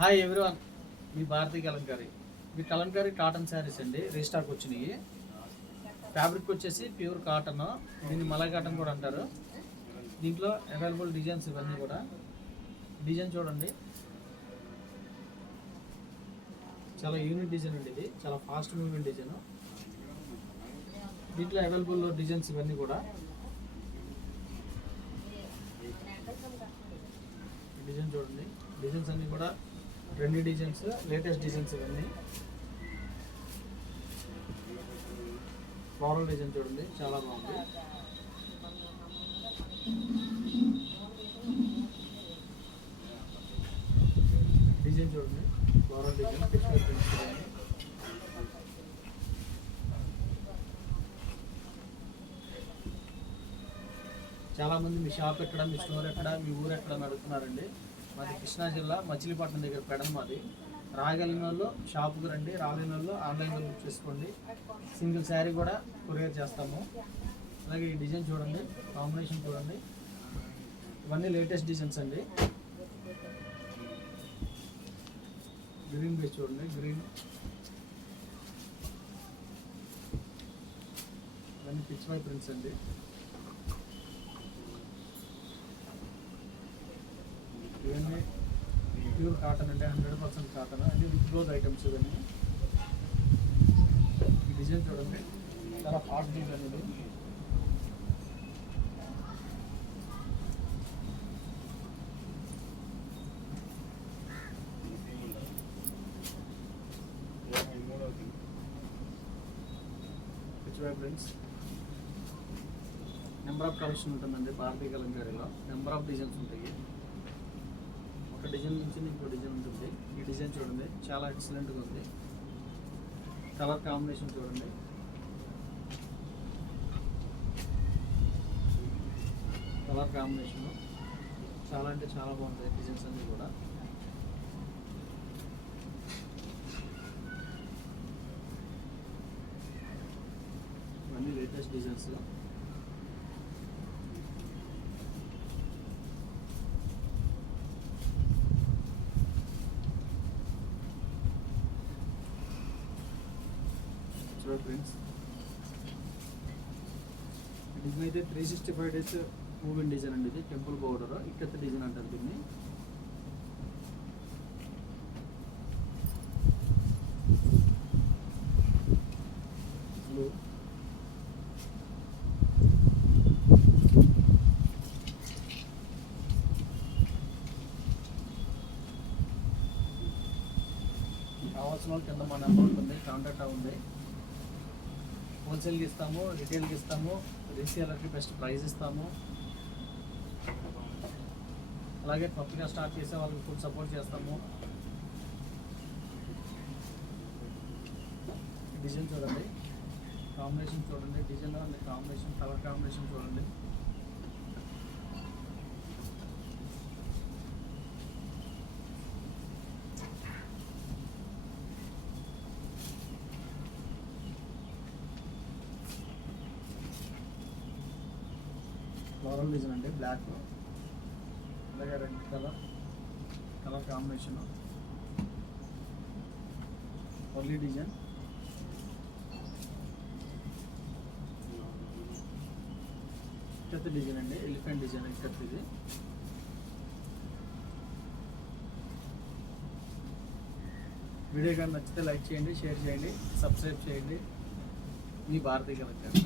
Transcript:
Hi everyone, మీ భారతీ కలంకారీ. మీ కలంకారీ కాటన్ శారీస్ అండి, రీస్టాక్ వచ్చినాయి. ఫ్యాబ్రిక్ వచ్చేసి ప్యూర్ కాటన్, దీన్ని మలై కాటన్ కూడా అంటారు. దీంట్లో అవైలబుల్ డిజైన్స్ ఇవన్నీ కూడా. డిజైన్ చూడండి, చాలా యూనిక్ డిజైన్ అండి. ఇది చాలా ఫాస్ట్ మూవింగ్ డిజైన్. దీంట్లో అవైలబుల్ డిజైన్స్ ఇవన్నీ కూడా. డిజైన్ చూడండి, డిజైన్స్ అన్నీ కూడా ట్రెండీ డిజైన్స్, లేటెస్ట్ డిజైన్స్ ఇవన్నీ. ఫ్లోరల్ డిజైన్ చూడండి, చాలా బాగుంది. డిజైన్ చూడండి, ఫ్లోరల్ డిజైన్, పిక్చర్ ప్రింట్స్ ఇవన్నీ. చాలామంది మీ షాప్ ఎక్కడ, మీ స్టోర్ ఎక్కడ, మీ ఊరు ఎక్కడ అని అడుగుతున్నారండి. మాది కృష్ణా జిల్లా మచిలీపట్నం దగ్గర పెడన మాది. రాగలిగిన వాళ్ళు షాప్కి రండి, రాలేని వాళ్ళు ఆన్లైన్లో బుక్ చేసుకోండి. సింగిల్ శారీ కూడా కొరియర్ చేస్తాము. అలాగే ఈ డిజైన్ చూడండి, కాంబినేషన్ చూడండి, ఇవన్నీ లేటెస్ట్ డిజైన్స్ అండి. గ్రీన్ బేస్ చూడండి, గ్రీన్, ఇవన్నీ పిచ్ వై ప్రింట్స్ అండి. ఇవన్నీ ప్యూర్ కాటన్ అంటే 100% కాటన్ అన్ని విత్ బ్లౌజ్ ఐటమ్స్. ఇవన్నీ ఈ డిజైన్ చూడండి, చాలా ఫాస్ట్ డిజైన్ ఇది. ఫ్రెండ్స్, నెంబర్ ఆఫ్ కలెక్షన్ ఉంటుందండి భారతీ కలంకారీలో. నెంబర్ ఆఫ్ డిజైన్స్ ఉంటాయి. ఒక డిజైన్ నుంచి ఇంకో డిజైన్ ఉంటుంది. ఈ డిజైన్ చూడండి, చాలా ఎక్సలెంట్గా ఉంది. కలర్ కాంబినేషన్ చూడండి, కలర్ కాంబినేషన్ చాలా అంటే చాలా బాగుంటాయి డిజైన్స్ అన్నీ కూడా. ఇవన్నీ లేటెస్ట్ డిజైన్స్. ఫ్రెండ్స్, డిజైన్ అయితే 365 డేస్ మూవింగ్ డిజైన్ అండి. ఇది టెంపుల్ బోర్డర్, ఇక్కత్ డిజైన్ అంటారు దీన్ని. కావాల్సిన వాళ్ళు కింద మా నెంబర్ ఉంటుంది, కాంటాక్ట్ అవ్వండి. హోల్సేల్కి ఇస్తాము, రిటైల్కి ఇస్తాము, రీసేలర్కి బెస్ట్ ప్రైస్ ఇస్తాము. అలాగే కొత్తగా స్టార్ట్ చేసే వాళ్ళకి ఫుడ్ సపోర్ట్ చేస్తాము. డిజైన్ చూడండి, కాంబినేషన్ చూడండి, డిజైన్ కాంబినేషన్, కలర్ కాంబినేషన్ చూడండి. ఫ్లోరల్ డిజైన్ అండి, బ్లాక్, అలాగే రెడ్ కలర్ కాంబినేషన్. పర్లీ డిజైన్, ఇక్కత్ డిజైన్ అండి, ఎలిఫెంట్ డిజైన్ ఇక్కత్. ఇది వీడియో కానీ నచ్చితే లైక్ చేయండి, షేర్ చేయండి, సబ్స్క్రైబ్ చేయండి. మీ భారతీ కలంకారీ.